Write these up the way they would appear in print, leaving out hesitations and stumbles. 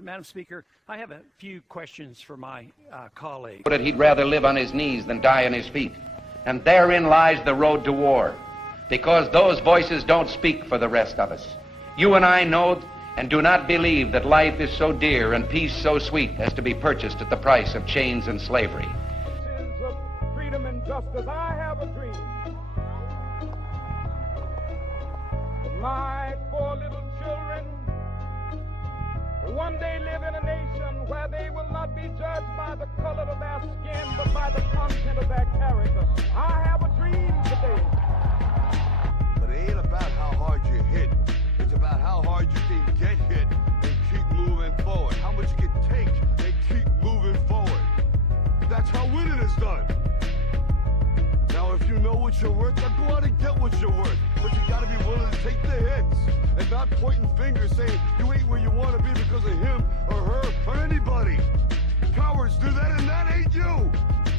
Madam Speaker, I have a few questions for my colleague. That he'd rather live on his knees than die on his feet. And therein lies the road to war, because those voices don't speak for the rest of us. You and I know and do not believe that life is so dear and peace so sweet as to be purchased at the price of chains and slavery. Of freedom and justice, I have a dream. My four little children will one day live in a nation where they will not be judged by the color of their skin, but by the content of their character. I have a dream today. But it ain't about how hard you hit. It's about how hard you can get hit and keep moving forward. How much you can take and keep moving forward. That's how winning is done. Now, if you know what you're worth, then go out and get what you're worth. But you gotta be willing to take the hits and not pointing fingers saying you ain't where you want to be because of him or her or anybody. Cowards do that, and that ain't you.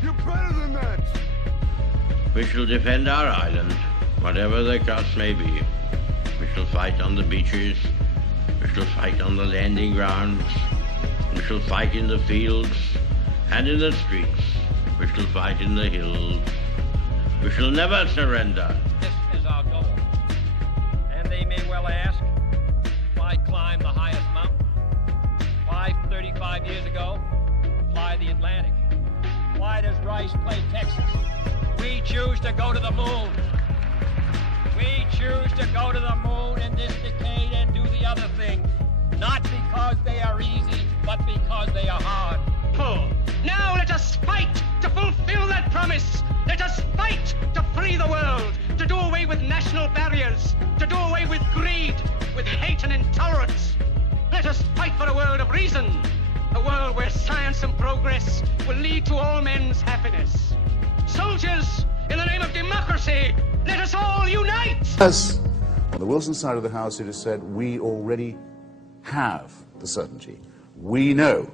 You're better than that. We shall defend our island, whatever the cost may be. We shall fight on the beaches. We shall fight on the landing grounds. We shall fight in the fields and in the streets. We shall fight in the hills. We shall never surrender. This is our goal. And they may well ask, why climb the highest mountain? Why 35 years ago, fly the Atlantic? Why does Rice play Texas? We choose to go to the moon. We choose to go to the moon in this decade and do the other thing. Not because they are easy, but because they are hard. Now let us fight to fulfill that promise. Let us fight to free the world, to do away with national barriers, to do away with greed, with hate and intolerance. Let us fight for a world of reason, a world where science and progress will lead to all men's happiness. Soldiers, in the name of democracy, let us all unite! As on the Wilson side of the House, it is said, we already have the certainty. We know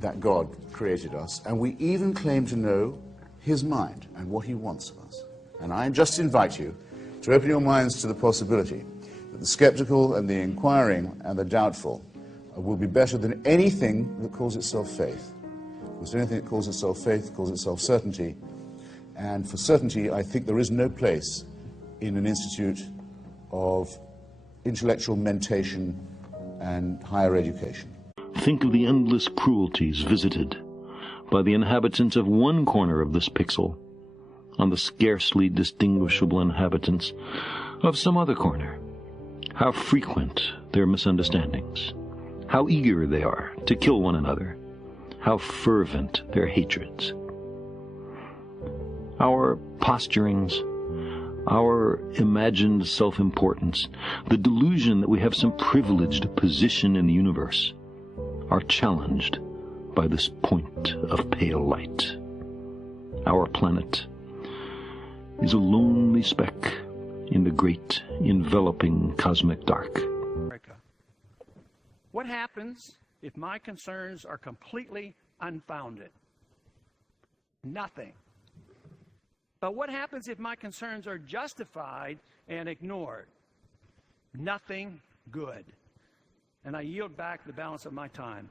that God created us, and we even claim to know his mind and what he wants of us. And I just invite you to open your minds to the possibility that the skeptical and the inquiring and the doubtful will be better than anything that calls itself faith. Because anything that calls itself faith calls itself certainty. And for certainty, I think there is no place in an institute of intellectual mentation and higher education. Think of the endless cruelties visited by the inhabitants of one corner of this pixel on the scarcely distinguishable inhabitants of some other corner. How frequent their misunderstandings, how eager they are to kill one another, how fervent their hatreds. Our posturings, our imagined self-importance, the delusion that we have some privileged position in the universe, are challenged by this point of pale light. Our planet is a lonely speck in the great enveloping cosmic dark. What happens if my concerns are completely unfounded? Nothing. But what happens if my concerns are justified and ignored? Nothing good. And I yield back the balance of my time.